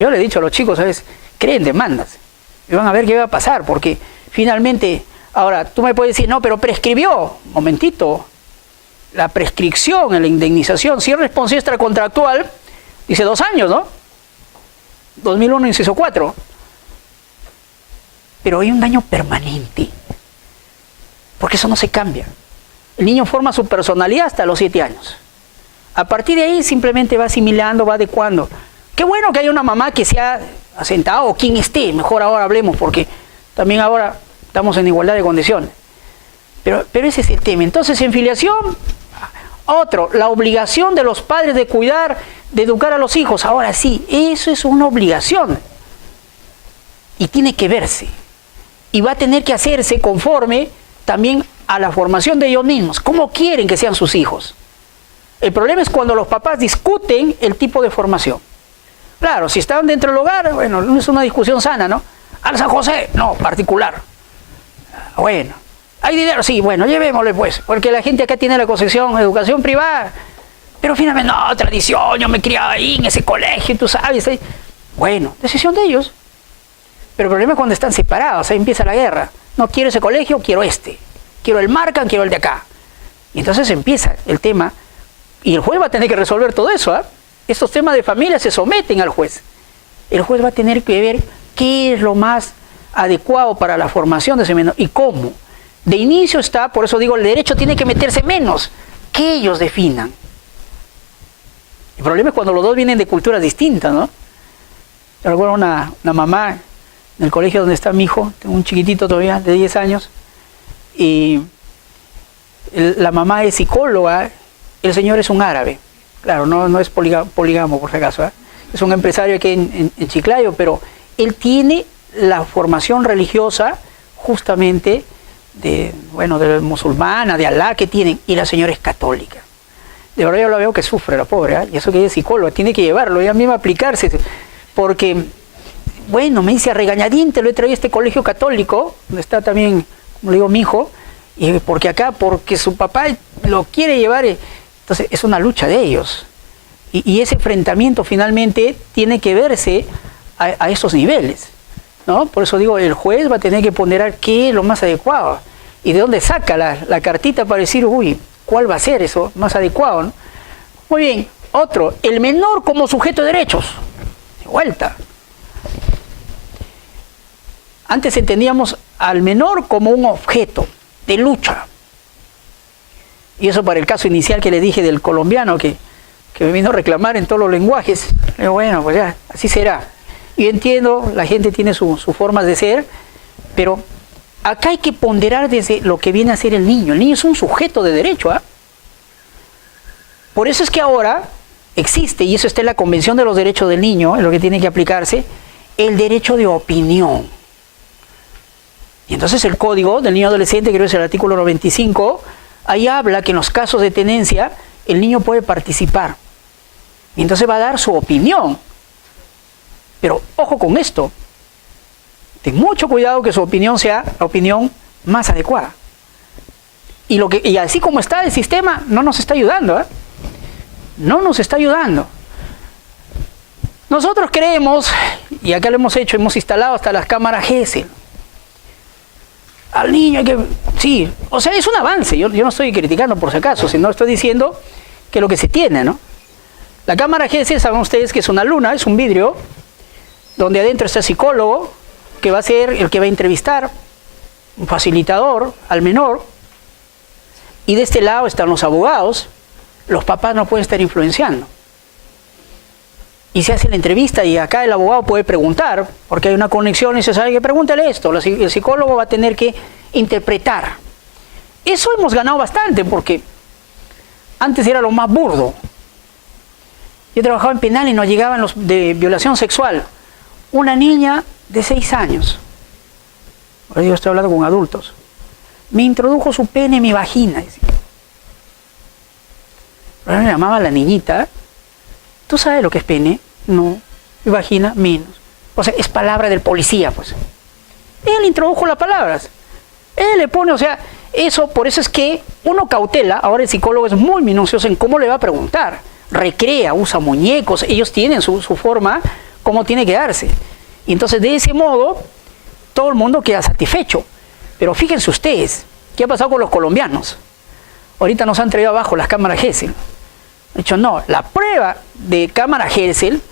Yo le he dicho a los chicos, ¿sabes? Creen demandas. Y van a ver qué va a pasar, porque finalmente, ahora, tú me puedes decir, no, pero prescribió. Momentito, la prescripción en la indemnización, si es responsabilidad extracontractual, dice 2 años, ¿no? 2001, inciso 4. Pero hay un daño permanente, porque eso no se cambia. El niño forma su personalidad hasta los 7 años. A partir de ahí simplemente va asimilando, va adecuando. Qué bueno que haya una mamá que se ha asentado, o quien esté, mejor ahora hablemos, porque también ahora estamos en igualdad de condiciones. Pero ese es el tema. Entonces, en filiación, otro, la obligación de los padres de cuidar, de educar a los hijos. Ahora sí, eso es una obligación. Y tiene que verse. Y va a tener que hacerse conforme también a la formación de ellos mismos. ¿Cómo quieren que sean sus hijos? El problema es cuando los papás discuten el tipo de formación. Claro, si están dentro del hogar, bueno, no es una discusión sana, ¿no? Al San José, no, particular. Bueno, ¿hay dinero? Sí, bueno, llevémosle pues, porque la gente acá tiene la concepción, educación privada, pero finalmente, no, tradición, yo me criaba ahí en ese colegio, tú sabes. Bueno, decisión de ellos. Pero el problema es cuando están separados, ahí empieza la guerra. No quiero ese colegio, quiero este. Quiero el Marcan, quiero el de acá. Y entonces empieza el tema, y el juez va a tener que resolver todo eso, ¿ah? Estos temas de familia se someten al juez. El juez va a tener que ver qué es lo más adecuado para la formación de ese menor y cómo. De inicio está, por eso digo, el derecho tiene que meterse menos, que ellos definan. El problema es cuando los dos vienen de culturas distintas, ¿no? Yo recuerdo una mamá en el colegio donde está mi hijo, tengo un chiquitito todavía de 10 años, y la mamá es psicóloga, el señor es un árabe. Claro, no es polígamo por si acaso, ¿eh? Es un empresario aquí en Chiclayo, pero él tiene la formación religiosa justamente de musulmana, de Alá que tienen, y la señora es católica. De verdad yo la veo que sufre, la pobre, ¿eh? Y eso que ella es psicóloga, tiene que llevarlo, ella misma aplicarse, porque, bueno, me dice a regañadiente, lo he traído a este colegio católico, donde está también, como le digo, mi hijo, y porque su papá lo quiere llevar. Entonces, es una lucha de ellos. Y ese enfrentamiento finalmente tiene que verse a esos niveles, ¿no? Por eso digo, el juez va a tener que ponderar qué es lo más adecuado. Y de dónde saca la cartita para decir, uy, ¿cuál va a ser eso más adecuado, ¿no? Muy bien, otro, el menor como sujeto de derechos. De vuelta. Antes entendíamos al menor como un objeto de lucha. Y eso para el caso inicial que le dije del colombiano que me vino a reclamar en todos los lenguajes. Digo, bueno, pues ya, así será. Y entiendo, la gente tiene sus formas de ser, pero acá hay que ponderar desde lo que viene a ser el niño. El niño es un sujeto de derecho, ¿ah? Por eso es que ahora existe, y eso está en la Convención de los Derechos del Niño, en lo que tiene que aplicarse, el derecho de opinión. Y entonces el Código del Niño Adolescente, creo que es el artículo 95, ahí habla que en los casos de tenencia el niño puede participar. Y entonces va a dar su opinión. Pero ojo con esto. Ten mucho cuidado que su opinión sea la opinión más adecuada. Y así como está el sistema, no nos está ayudando, ¿eh? No nos está ayudando. Nosotros creemos, y acá lo hemos hecho, hemos instalado hasta las cámaras GESEL. Al niño hay que... Sí, o sea, es un avance. Yo no estoy criticando por si acaso, sino estoy diciendo que lo que se tiene, ¿no? La cámara GESEL, saben ustedes que es una luna, es un vidrio, donde adentro está el psicólogo, que va a ser el que va a entrevistar, un facilitador al menor, y de este lado están los abogados. Los papás no pueden estar influenciando. Y se hace la entrevista y acá el abogado puede preguntar, porque hay una conexión y se sabe que pregúntale esto. El psicólogo va a tener que interpretar. Eso hemos ganado bastante, porque antes era lo más burdo. Yo trabajaba en penal y nos llegaban los de violación sexual. Una niña de 6 años. Ahora yo estoy hablando con adultos. Me introdujo su pene en mi vagina. Ahora me llamaba la niñita. ¿Tú sabes lo que es pene? No. ¿Y vagina? Menos. O sea, es palabra del policía, pues. Él introdujo las palabras. Él le pone, o sea, eso, por eso es que uno cautela. Ahora el psicólogo es muy minucioso en cómo le va a preguntar. Recrea, usa muñecos, ellos tienen su forma cómo tiene que darse. Y entonces de ese modo todo el mundo queda satisfecho. Pero fíjense ustedes, ¿qué ha pasado con los colombianos? Ahorita nos han traído abajo las cámaras Gesell. De hecho, no, la prueba de cámara Gesell,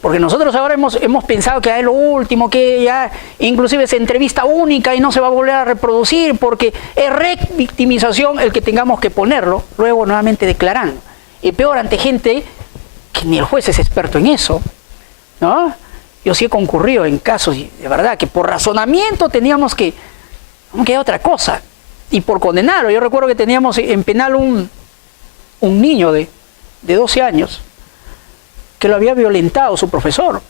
porque nosotros ahora hemos pensado que es lo último, que ya inclusive es entrevista única y no se va a volver a reproducir porque es revictimización el que tengamos que ponerlo, luego nuevamente declarando. Y peor ante gente que ni el juez es experto en eso, ¿no? Yo sí he concurrido en casos, de verdad, que por razonamiento teníamos que otra cosa, y por condenarlo. Yo recuerdo que teníamos en penal un niño de 12 años, que lo había violentado su profesor.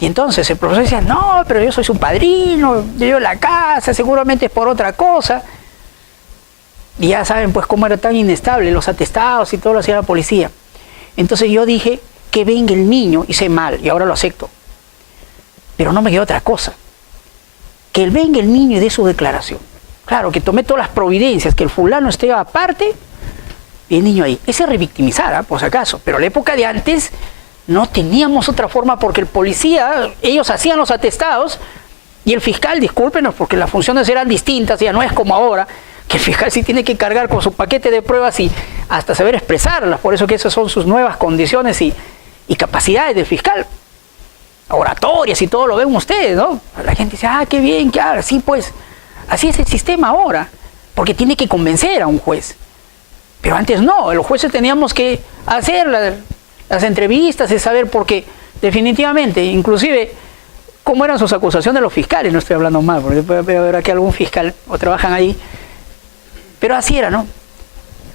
Y entonces el profesor decía, no, pero yo soy su padrino, yo llevo la casa, seguramente es por otra cosa. Y ya saben pues cómo era tan inestable, los atestados y todo lo hacía la policía. Entonces yo dije, que venga el niño, hice mal, y ahora lo acepto. Pero no me quedó otra cosa. Que él venga el niño y dé su declaración. Claro, que tomé todas las providencias, que el fulano esté aparte, y el niño ahí. Ese revictimizara, por si acaso. Pero en la época de antes no teníamos otra forma porque el policía, ellos hacían los atestados y el fiscal, discúlpenos, porque las funciones eran distintas, ya no es como ahora, que el fiscal sí tiene que cargar con su paquete de pruebas y hasta saber expresarlas. Por eso que esas son sus nuevas condiciones y capacidades del fiscal. Oratorias y todo lo ven ustedes, ¿no? La gente dice, qué bien, claro, sí, pues, así es el sistema ahora, porque tiene que convencer a un juez. Pero antes no, los jueces teníamos que hacer las entrevistas y saber, porque definitivamente, inclusive, cómo eran sus acusaciones de los fiscales, no estoy hablando mal, porque puede haber aquí algún fiscal o trabajan ahí, pero así era, ¿no?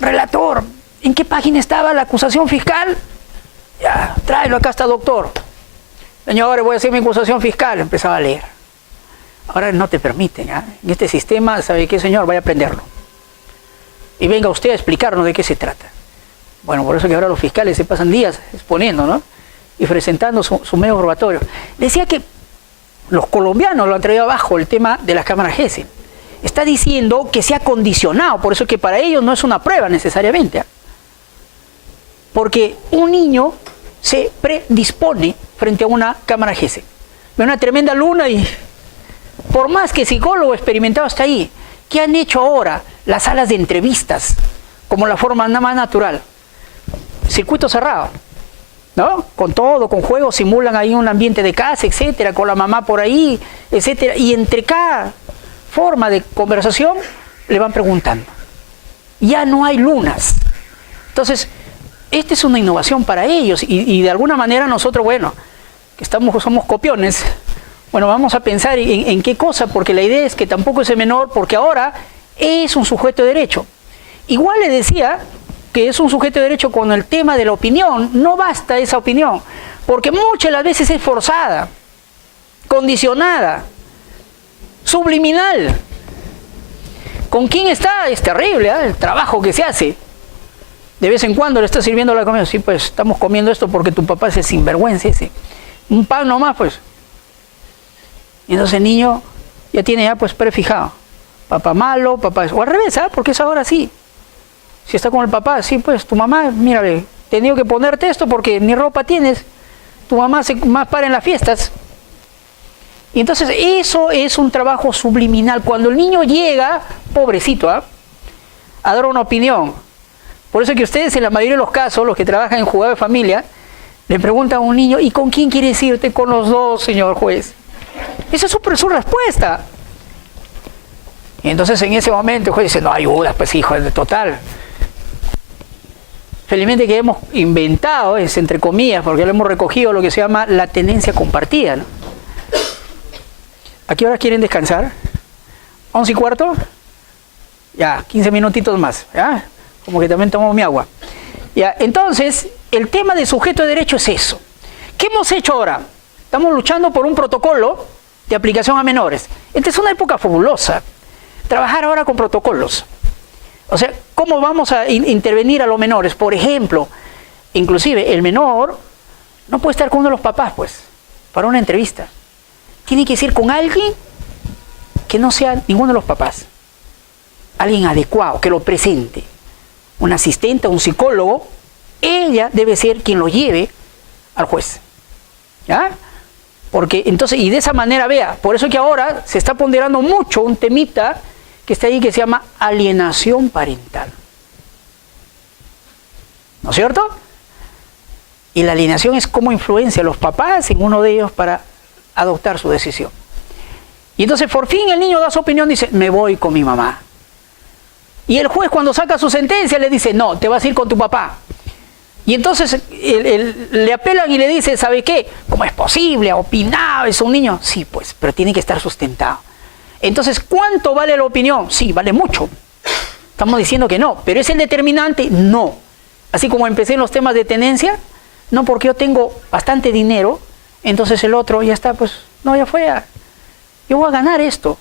Relator, ¿en qué página estaba la acusación fiscal? Ya, tráelo, acá está, doctor. Señor, voy a hacer mi acusación fiscal. Empezaba a leer. Ahora no te permiten, ¿eh? En este sistema, ¿sabe qué, señor? Vaya a aprenderlo. Y venga usted a explicarnos de qué se trata. Bueno, por eso que ahora los fiscales se pasan días exponiendo, ¿no? Y presentando su medio probatorio. Decía que los colombianos lo han traído abajo el tema de las cámaras Gesell. Está diciendo que se ha condicionado, por eso que para ellos no es una prueba necesariamente, ¿eh? Porque un niño se predispone frente a una cámara Gesell. Ve una tremenda luna y por más que psicólogo experimentado está ahí, ¿qué han hecho ahora las salas de entrevistas como la forma más natural? Circuito cerrado, ¿no? Con todo, con juegos, simulan ahí un ambiente de casa, etcétera, con la mamá por ahí, etcétera, y entre cada forma de conversación le van preguntando. Ya no hay lunas. Entonces, esta es una innovación para ellos y de alguna manera nosotros, bueno, que somos copiones, bueno, vamos a pensar en qué cosa, porque la idea es que tampoco ese menor, porque ahora es un sujeto de derecho. Igual le decía que es un sujeto de derecho con el tema de la opinión, no basta esa opinión, porque muchas de las veces es forzada, condicionada, subliminal. ¿Con quién está? Es terrible, ¿eh? El trabajo que se hace. De vez en cuando le está sirviendo la comida. Sí, pues estamos comiendo esto porque tu papá es el sinvergüenza ese. Un pan nomás, pues. Y entonces el niño ya tiene pues prefijado. Papá malo, papá... O al revés, ¿ah? Porque es ahora sí. Si está con el papá, sí, pues tu mamá, mira, he tenido que ponerte esto porque ni ropa tienes. Tu mamá se más para en las fiestas. Y entonces eso es un trabajo subliminal. Cuando el niño llega, pobrecito, ¿ah? A dar una opinión. Por eso que ustedes en la mayoría de los casos, los que trabajan en juzgado de familia, le preguntan a un niño, ¿y con quién quieres irte? Con los dos, señor juez. Esa es su respuesta. Y entonces en ese momento el juez dice, no ayuda, pues hijo, de total. Felizmente que hemos inventado, es entre comillas, porque lo hemos recogido lo que se llama la tenencia compartida, ¿no? ¿A qué horas quieren descansar? ¿11:15? Ya, 15 minutitos más, ¿ya? Como que también tomo mi agua. Ya, entonces, el tema de sujeto de derecho es eso. ¿Qué hemos hecho ahora? Estamos luchando por un protocolo de aplicación a menores. Esta es una época fabulosa. Trabajar ahora con protocolos. O sea, ¿cómo vamos a intervenir a los menores? Por ejemplo, inclusive el menor no puede estar con uno de los papás, pues, para una entrevista. Tiene que ser con alguien que no sea ninguno de los papás. Alguien adecuado, que lo presente. Un asistente, un psicólogo, ella debe ser quien lo lleve al juez. ¿Ya? Porque entonces, y de esa manera, vea, por eso que ahora se está ponderando mucho un temita que está ahí que se llama alienación parental. ¿No es cierto? Y la alienación es cómo influencia a los papás en uno de ellos para adoptar su decisión. Y entonces por fin el niño da su opinión, dice, me voy con mi mamá. Y el juez cuando saca su sentencia le dice, no, te vas a ir con tu papá. Y entonces le apelan y le dice, ¿sabe qué? ¿Cómo es posible? ¿Ha opinado? ¿Es un niño? Sí, pues, pero tiene que estar sustentado. Entonces, ¿cuánto vale la opinión? Sí, vale mucho. Estamos diciendo que no, pero ¿es el determinante? No. Así como empecé en los temas de tenencia, no porque yo tengo bastante dinero, entonces el otro ya está, pues, no, ya fue, yo voy a ganar esto.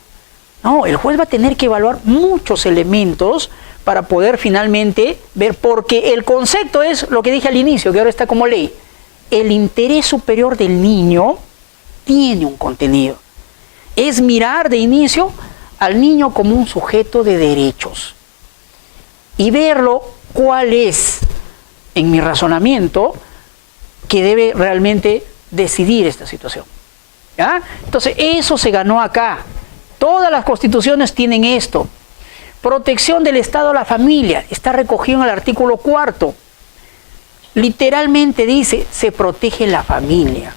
No, el juez va a tener que evaluar muchos elementos para poder finalmente ver, porque el concepto es lo que dije al inicio, que ahora está como ley. El interés superior del niño tiene un contenido. Es mirar de inicio al niño como un sujeto de derechos y verlo cuál es, en mi razonamiento, que debe realmente decidir esta situación. ¿Ya? Entonces, eso se ganó acá. Todas las constituciones tienen esto. Protección del Estado a la familia, está recogido en el artículo 4. Literalmente dice, se protege la familia.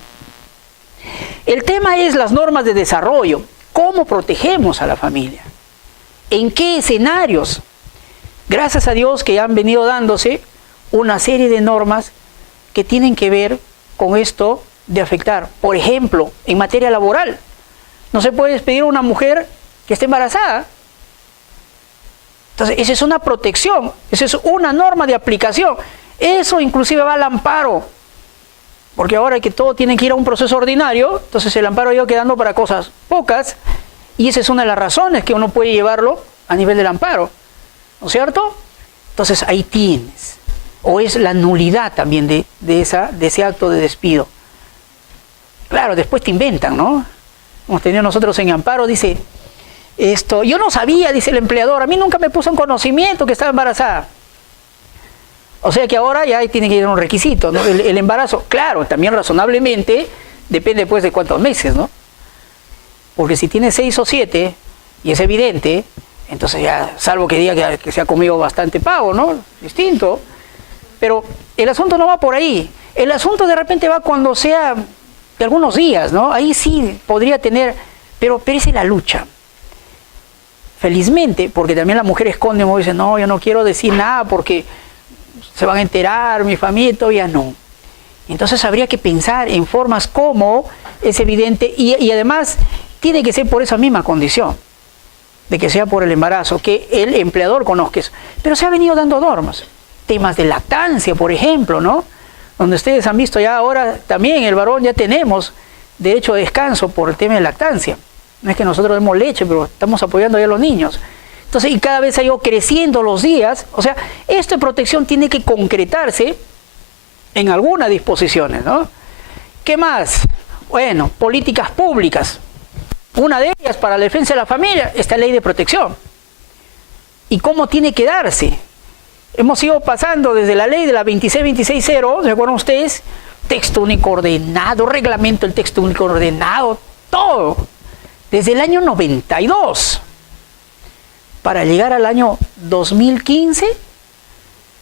El tema es las normas de desarrollo. ¿Cómo protegemos a la familia? ¿En qué escenarios? Gracias a Dios que han venido dándose una serie de normas que tienen que ver con esto de afectar. Por ejemplo, en materia laboral, no se puede despedir a una mujer que esté embarazada. Entonces, esa es una protección, esa es una norma de aplicación. Eso inclusive va al amparo, porque ahora que todo tiene que ir a un proceso ordinario, entonces el amparo ha ido quedando para cosas pocas, y esa es una de las razones que uno puede llevarlo a nivel del amparo, ¿no es cierto? Entonces ahí tienes, o es la nulidad también de ese acto de despido. Claro, después te inventan, ¿no? Hemos tenido nosotros en amparo, dice, yo no sabía, dice el empleador, a mí nunca me puso en conocimiento que estaba embarazada. O sea que ahora ya tiene que ir un requisito, ¿no? El embarazo, claro, también razonablemente, depende pues de cuántos meses, ¿no? Porque si tiene 6 o 7, y es evidente, entonces ya, salvo que diga que se ha comido bastante pavo, ¿no? Distinto. Pero el asunto no va por ahí. El asunto de repente va cuando sea de algunos días, ¿no? Ahí sí podría tener, pero esa es la lucha. Felizmente, porque también la mujer esconde, como dice, no, yo no quiero decir nada porque se van a enterar, mi familia todavía no. Entonces habría que pensar en formas como es evidente, y además tiene que ser por esa misma condición, de que sea por el embarazo, que el empleador conozca eso. Pero se ha venido dando normas, temas de lactancia, por ejemplo, ¿no? Donde ustedes han visto ya ahora también el varón ya tenemos derecho a descanso por el tema de lactancia. No es que nosotros demos leche, pero estamos apoyando ya a los niños. Entonces, y cada vez ha ido creciendo los días. O sea, esta protección tiene que concretarse en algunas disposiciones, ¿no? ¿Qué más? Bueno, políticas públicas. Una de ellas para la defensa de la familia, esta ley de protección. ¿Y cómo tiene que darse? Hemos ido pasando desde la ley de la 26260, ¿se acuerdan ustedes? Texto único ordenado, reglamento del texto único ordenado, todo. Desde el año 92, para llegar al año 2015,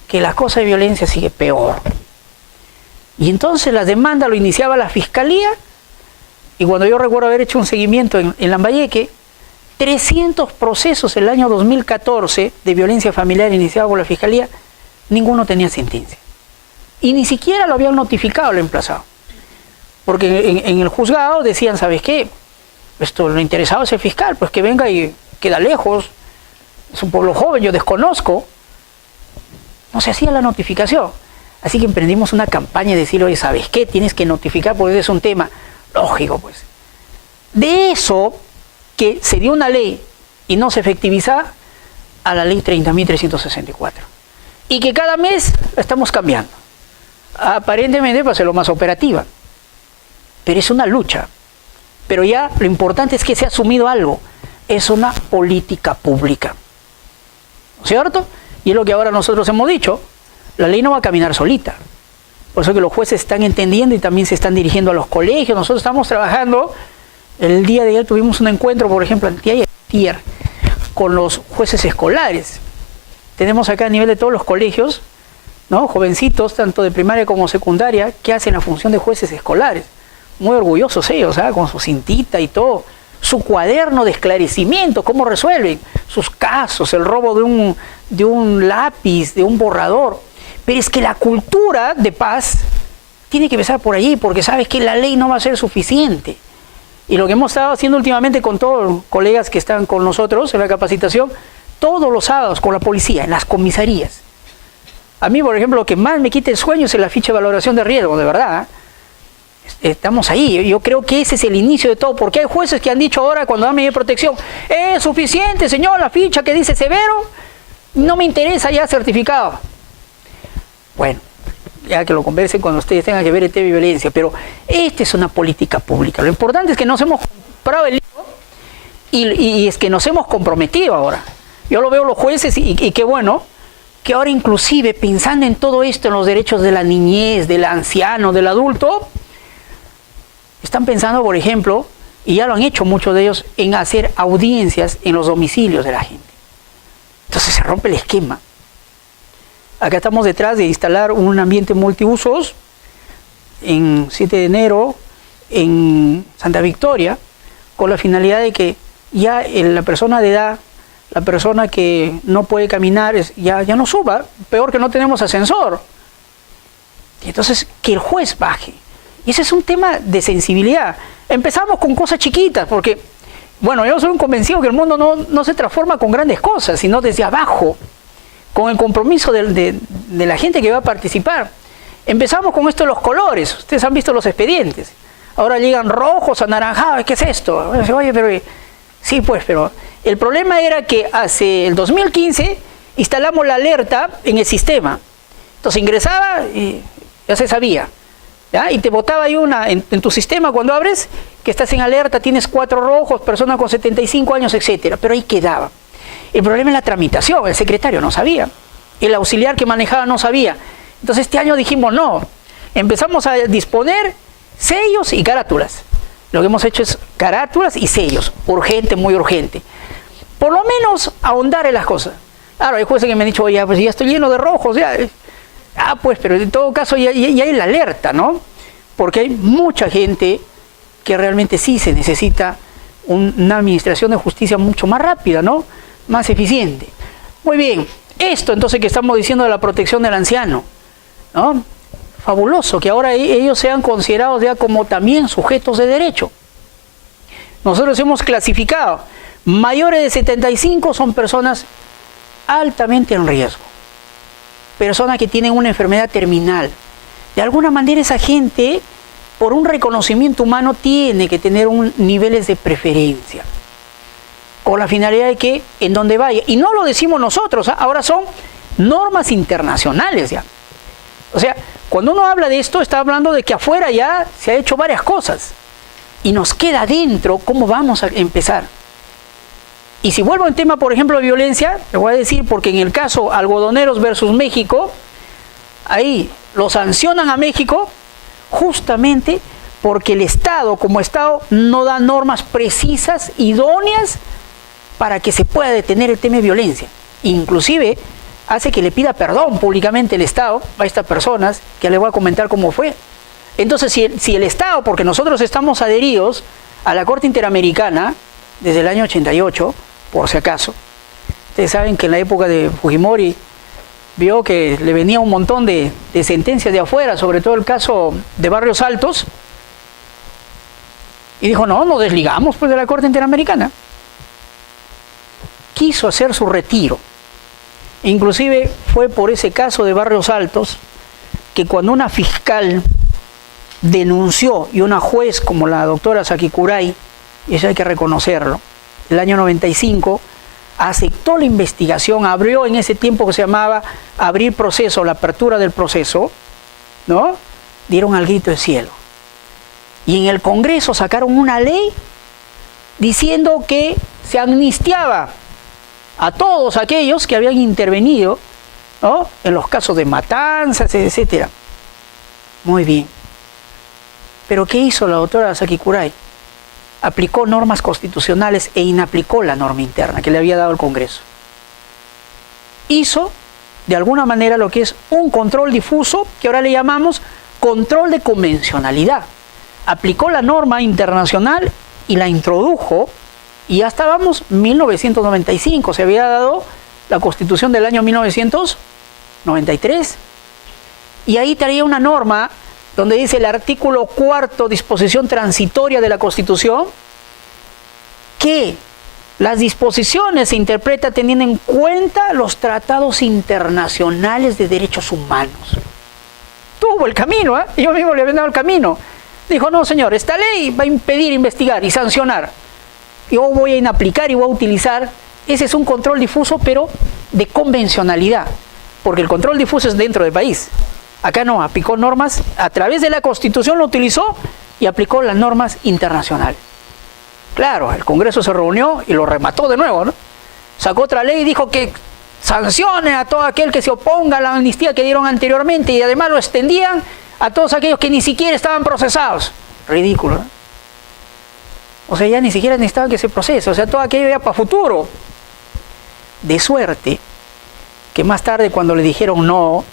que la cosa de violencia sigue peor. Y entonces la demanda lo iniciaba la Fiscalía, y cuando yo recuerdo haber hecho un seguimiento en Lambayeque, 300 procesos el año 2014 de violencia familiar iniciados por la Fiscalía, ninguno tenía sentencia. Y ni siquiera lo habían notificado al emplazado. Porque en el juzgado decían, ¿sabes qué? Lo interesado es el fiscal, pues que venga y queda lejos, es un pueblo joven, yo desconozco. No se hacía la notificación. Así que emprendimos una campaña de decir, oye, ¿sabes qué? Tienes que notificar porque es un tema lógico, pues. De eso, que se dio una ley y no se efectiviza, a la ley 30.364. Y que cada mes la estamos cambiando. Aparentemente para hacerlo más operativa. Pero es una lucha. Pero ya lo importante es que se ha asumido algo. Es una política pública. ¿No es cierto? Y es lo que ahora nosotros hemos dicho. La ley no va a caminar solita. Por eso que los jueces están entendiendo y también se están dirigiendo a los colegios. Nosotros estamos trabajando, el día de ayer tuvimos un encuentro, por ejemplo, anteayer, con los jueces escolares. Tenemos acá a nivel de todos los colegios, ¿no? Jovencitos, tanto de primaria como secundaria, que hacen la función de jueces escolares. Muy orgullosos ellos, ¿sabes? Con su cintita y todo. Su cuaderno de esclarecimiento, cómo resuelven sus casos, el robo de un lápiz, de un borrador. Pero es que la cultura de paz tiene que empezar por allí, porque sabes que la ley no va a ser suficiente. Y lo que hemos estado haciendo últimamente con todos los colegas que están con nosotros en la capacitación, todos los sábados con la policía, en las comisarías. A mí, por ejemplo, lo que más me quita el sueño es la ficha de valoración de riesgo, de verdad. Estamos ahí. Yo creo que ese es el inicio de todo, porque hay jueces que han dicho ahora, cuando dan medida de protección, es suficiente, señor, la ficha que dice severo, no me interesa ya certificado. Bueno, ya que lo conversen cuando ustedes tengan que ver el tema de violencia, pero esta es una política pública. Lo importante es que nos hemos comprado el libro y es que nos hemos comprometido ahora. Yo lo veo los jueces y qué bueno, que ahora inclusive pensando en todo esto, en los derechos de la niñez, del anciano, del adulto, están pensando, por ejemplo, y ya lo han hecho muchos de ellos, en hacer audiencias en los domicilios de la gente. Entonces se rompe el esquema. Acá estamos detrás de instalar un ambiente multiusos en 7 de enero en Santa Victoria, con la finalidad de que ya la persona de edad, la persona que no puede caminar, ya no suba, peor que no tenemos ascensor. Y entonces que el juez baje. Y ese es un tema de sensibilidad. Empezamos con cosas chiquitas, porque, bueno, yo soy un convencido que el mundo no se transforma con grandes cosas, sino desde abajo, con el compromiso de la gente que va a participar. Empezamos con esto de los colores. Ustedes han visto los expedientes. Ahora llegan rojos, anaranjados. ¿Qué es esto? Oye, pero sí, pues, pero el problema era que hace el 2015 instalamos la alerta en el sistema. Entonces ingresaba y ya se sabía. ¿Ya? Y te botaba ahí en tu sistema cuando abres, que estás en alerta, tienes 4 rojos, persona con 75 años, etcétera. Pero ahí quedaba. El problema es la tramitación. El secretario no sabía. El auxiliar que manejaba no sabía. Entonces este año dijimos no. Empezamos a disponer sellos y carátulas. Lo que hemos hecho es carátulas y sellos. Urgente, muy urgente. Por lo menos ahondar en las cosas. Claro, hay jueces que me han dicho, oye, pues ya estoy lleno de rojos, ya. Ah, pues, pero en todo caso ya hay la alerta, ¿no? Porque hay mucha gente que realmente sí se necesita una administración de justicia mucho más rápida, ¿no? Más eficiente. Muy bien, esto entonces que estamos diciendo de la protección del anciano, ¿no? Fabuloso que ahora ellos sean considerados ya como también sujetos de derecho. Nosotros hemos clasificado, mayores de 75 son personas altamente en riesgo. Personas que tienen una enfermedad terminal. De alguna manera esa gente, por un reconocimiento humano, tiene que tener niveles de preferencia. Con la finalidad de que en donde vaya, y no lo decimos nosotros, ahora son normas internacionales ya. O sea, cuando uno habla de esto, está hablando de que afuera ya se ha hecho varias cosas. Y nos queda adentro cómo vamos a empezar. Y si vuelvo al tema, por ejemplo, de violencia, le voy a decir, porque en el caso Algodoneros versus México, ahí lo sancionan a México justamente porque el Estado, como Estado, no da normas precisas, idóneas, para que se pueda detener el tema de violencia. Inclusive, hace que le pida perdón públicamente el Estado a estas personas, que les voy a comentar cómo fue. Entonces, si el Estado, porque nosotros estamos adheridos a la Corte Interamericana desde el año 88, por si acaso. Ustedes saben que en la época de Fujimori vio que le venía un montón de sentencias de afuera, sobre todo el caso de Barrios Altos, y dijo, no, nos desligamos pues de la Corte Interamericana. Quiso hacer su retiro. Inclusive fue por ese caso de Barrios Altos que cuando una fiscal denunció, y una juez como la doctora Sakikurai, y eso hay que reconocerlo, el año 95, aceptó la investigación, abrió en ese tiempo que se llamaba abrir proceso, la apertura del proceso, ¿no? Dieron al grito del cielo. Y en el Congreso sacaron una ley diciendo que se amnistiaba a todos aquellos que habían intervenido, ¿no?, en los casos de matanzas, etcétera. Muy bien. Pero ¿qué hizo la doctora Sakikurai? Aplicó normas constitucionales e inaplicó la norma interna que le había dado el Congreso. Hizo, de alguna manera, lo que es un control difuso, que ahora le llamamos control de convencionalidad. Aplicó la norma internacional y la introdujo, y ya estábamos en 1995, se había dado la Constitución del año 1993, y ahí traía una norma donde dice el artículo 4, disposición transitoria de la Constitución, que las disposiciones se interpretan teniendo en cuenta los tratados internacionales de derechos humanos. Tuvo el camino, ¿eh? Yo mismo le había dado el camino. Dijo, no señor, esta ley va a impedir investigar y sancionar. Yo voy a inaplicar y voy a utilizar, ese es un control difuso, pero de convencionalidad, porque el control difuso es dentro del país. Acá no, aplicó normas, a través de la Constitución lo utilizó y aplicó las normas internacionales. Claro, el Congreso se reunió y lo remató de nuevo, ¿no? Sacó otra ley y dijo que sancione a todo aquel que se oponga a la amnistía que dieron anteriormente, y además lo extendían a todos aquellos que ni siquiera estaban procesados. Ridículo, ¿no? O sea, ya ni siquiera necesitaban que se procese, o sea, todo aquello ya para futuro. De suerte que más tarde, cuando le dijeron no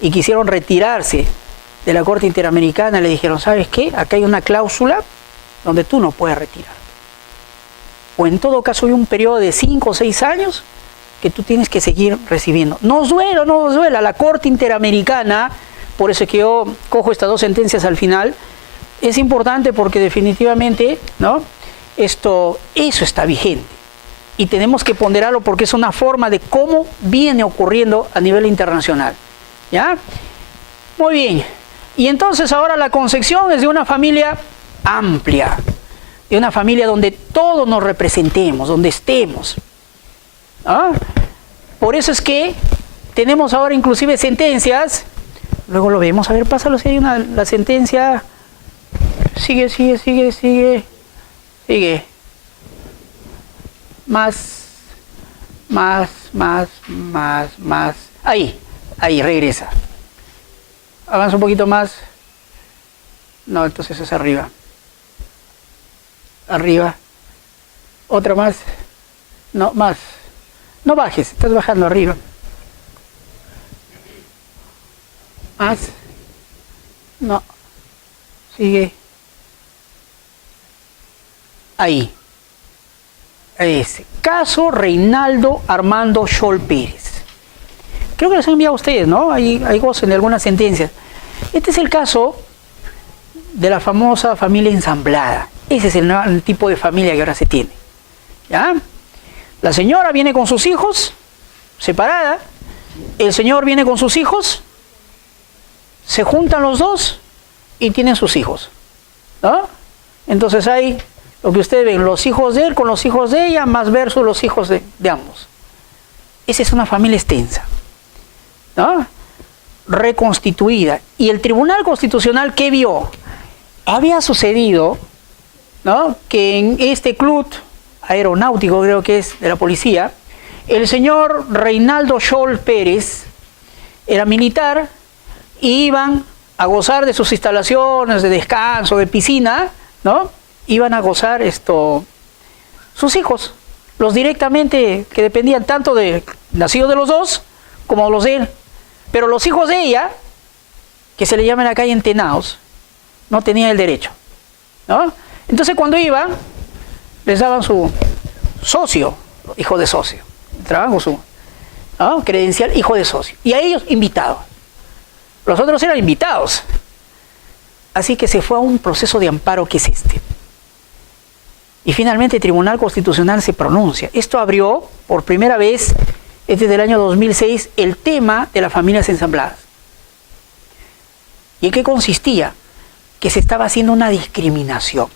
y quisieron retirarse de la Corte Interamericana, le dijeron, ¿sabes qué? Acá hay una cláusula donde tú no puedes retirar. O en todo caso hay un periodo de 5 o 6 años que tú tienes que seguir recibiendo. Nos duela o no nos duela, la Corte Interamericana, por eso es que yo cojo estas dos sentencias al final, es importante porque definitivamente, ¿no? Eso está vigente. Y tenemos que ponderarlo porque es una forma de cómo viene ocurriendo a nivel internacional. ¿Ya? Muy bien. Y entonces ahora la concepción es de una familia amplia, de una familia donde todos nos representemos, donde estemos. ¿Ah? Por eso es que tenemos ahora inclusive sentencias, luego lo vemos, a ver, pásalo si hay la sentencia, sigue, más, ahí, regresa, avanza un poquito más, no, entonces es arriba, otra más, no, más, no bajes, estás bajando arriba, más, no, sigue, ahí, ese, caso Reinaldo Armando Scholl Pérez. Creo que les han enviado a ustedes, ¿no? Ahí gozan de algunas sentencias. Este es el caso de la famosa familia ensamblada. Ese es el tipo de familia que ahora se tiene. ¿Ya? La señora viene con sus hijos, separada. El señor viene con sus hijos. Se juntan los dos y tienen sus hijos. ¿No? Entonces hay lo que ustedes ven, los hijos de él con los hijos de ella, más versus los hijos de ambos. Esa es una familia extensa, ¿no? Reconstituida. Y el Tribunal Constitucional, ¿qué vio? Había sucedido, ¿no?, que en este club aeronáutico, creo que es de la policía, el señor Reinaldo Scholl Pérez era militar y iban a gozar de sus instalaciones de descanso, de piscina, ¿no? Iban a gozar sus hijos, los directamente que dependían tanto de nacidos de los dos como los de él. Pero los hijos de ella, que se le llaman acá entenados, no tenían el derecho, ¿no? Entonces cuando iban, les daban su socio, hijo de socio, entraban con su, ¿no?, credencial, hijo de socio, y a ellos invitados. Los otros eran invitados. Así que se fue a un proceso de amparo que es este. Y finalmente el Tribunal Constitucional se pronuncia. Esto abrió por primera vez, desde el año 2006, el tema de las familias ensambladas. ¿Y en qué consistía? Que se estaba haciendo una discriminación.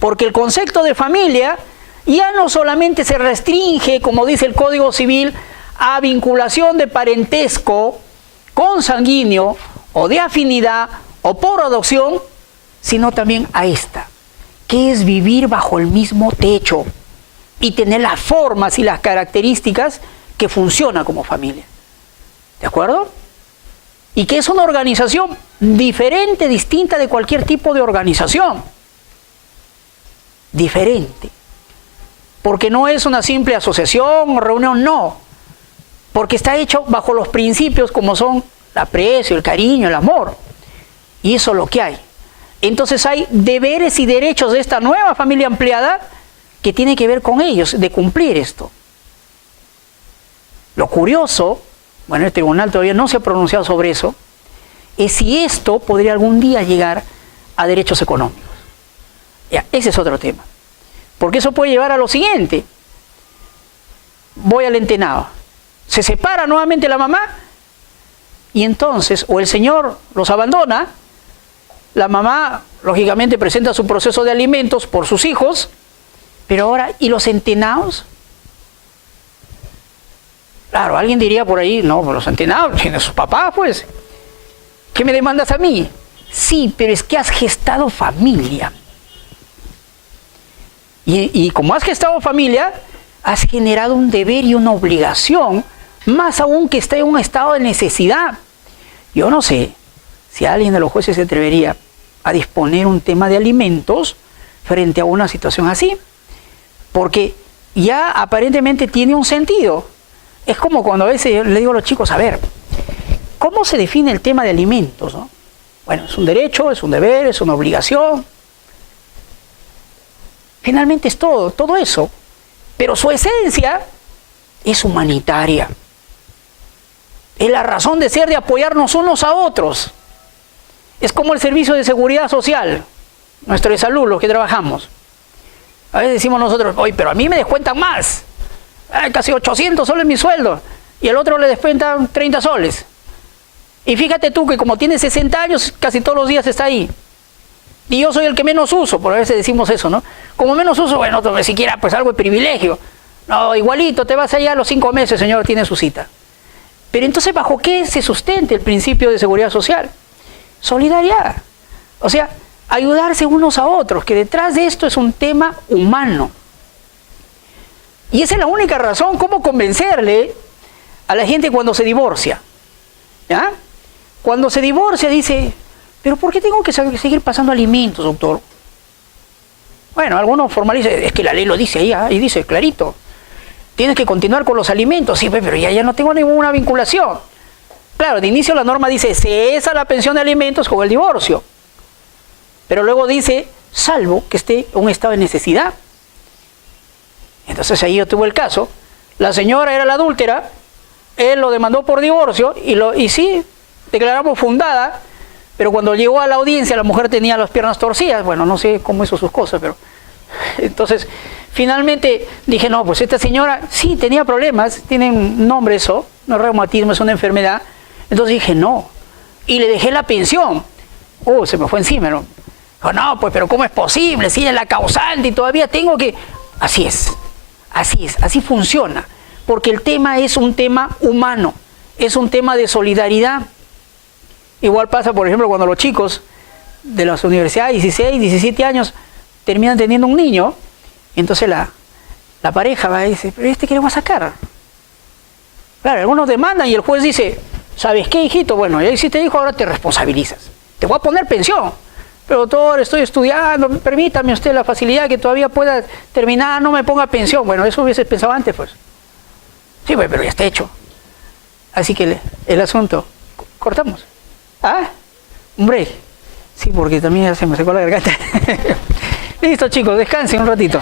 Porque el concepto de familia ya no solamente se restringe, como dice el Código Civil, a vinculación de parentesco consanguíneo o de afinidad o por adopción, sino también a esta, que es vivir bajo el mismo techo y tener las formas y las características que funciona como familia. ¿De acuerdo? y que es una organización diferente, distinta de cualquier tipo de organización. Diferente. Porque no es una simple asociación o reunión, no. Porque está hecho bajo los principios como son el aprecio, el cariño, el amor. Y eso es lo que hay. Entonces hay deberes y derechos de esta nueva familia ampliada que tiene que ver con ellos, de cumplir esto. Lo curioso, bueno, el tribunal todavía no se ha pronunciado sobre eso, es si esto podría algún día llegar a derechos económicos. Ya, ese es otro tema. Porque eso puede llevar a lo siguiente. Voy al entenado. Se separa nuevamente la mamá y entonces, o el señor los abandona, la mamá lógicamente presenta su proceso de alimentos por sus hijos, pero ahora, ¿y los entenados? Claro, alguien diría por ahí, no, pues los entenados tienen sus papás, pues. ¿Qué me demandas a mí? Sí, pero es que has gestado familia. Y como has gestado familia, has generado un deber y una obligación, más aún que esté en un estado de necesidad. Yo no sé si alguien de los jueces se atrevería a disponer un tema de alimentos frente a una situación así, porque ya aparentemente tiene un sentido. Es como cuando a veces yo le digo a los chicos, a ver, ¿cómo se define el tema de alimentos, no? Bueno, es un derecho, es un deber, es una obligación. Finalmente es todo eso. Pero su esencia es humanitaria. Es la razón de ser de apoyarnos unos a otros. Es como el servicio de seguridad social, nuestro de salud, los que trabajamos. A veces decimos nosotros, oye, pero a mí me descuentan más. Casi 800 soles mi sueldo. Y al otro le descuentan 30 soles. Y fíjate tú que como tiene 60 años, casi todos los días está ahí. Y yo soy el que menos uso, por a veces decimos eso, ¿no? Como menos uso, bueno, ni siquiera pues algo de privilegio. No, igualito, te vas allá a los 5 meses, señor, tiene su cita. Pero entonces, ¿bajo qué se sustenta el principio de seguridad social? Solidaridad. O sea, ayudarse unos a otros, que detrás de esto es un tema humano. Y esa es la única razón, cómo convencerle a la gente cuando se divorcia. ¿Ya? Cuando se divorcia dice, ¿pero por qué tengo que seguir pasando alimentos, doctor? Bueno, algunos formalizan, es que la ley lo dice ahí dice clarito. Tienes que continuar con los alimentos. Sí, pero ya no tengo ninguna vinculación. Claro, de inicio la norma dice, cesa la pensión de alimentos con el divorcio. Pero luego dice, salvo que esté en un estado de necesidad. Entonces ahí yo tuve el caso. La señora era la adúltera, él lo demandó por divorcio y sí, declaramos fundada, pero cuando llegó a la audiencia la mujer tenía las piernas torcidas. Bueno, no sé cómo hizo sus cosas, pero... Entonces, finalmente dije, no, pues esta señora sí tenía problemas, tiene un nombre eso, no es reumatismo, es una enfermedad. Entonces dije, no, y le dejé la pensión. Se me fue encima, ¿no? Dijo, no, pues, pero ¿cómo es posible? Si ella es la causante y todavía tengo que... Así es, así funciona. Porque el tema es un tema humano, es un tema de solidaridad. Igual pasa, por ejemplo, cuando los chicos de las universidades, 16, 17 años, terminan teniendo un niño, entonces la pareja va y dice, pero ¿qué le va a sacar? Claro, algunos demandan y el juez dice, ¿sabes qué, hijito? Bueno, ya hiciste hijo, ahora te responsabilizas. Te voy a poner pensión. Pero doctor, estoy estudiando, permítame usted la facilidad que todavía pueda terminar, no me ponga pensión. Bueno, eso hubiese pensado antes, pues. Sí, pues, pero ya está hecho. Así que el asunto, cortamos. ¿Ah? Un break. Sí, porque también ya se me secó la garganta. Listo, chicos, descansen un ratito.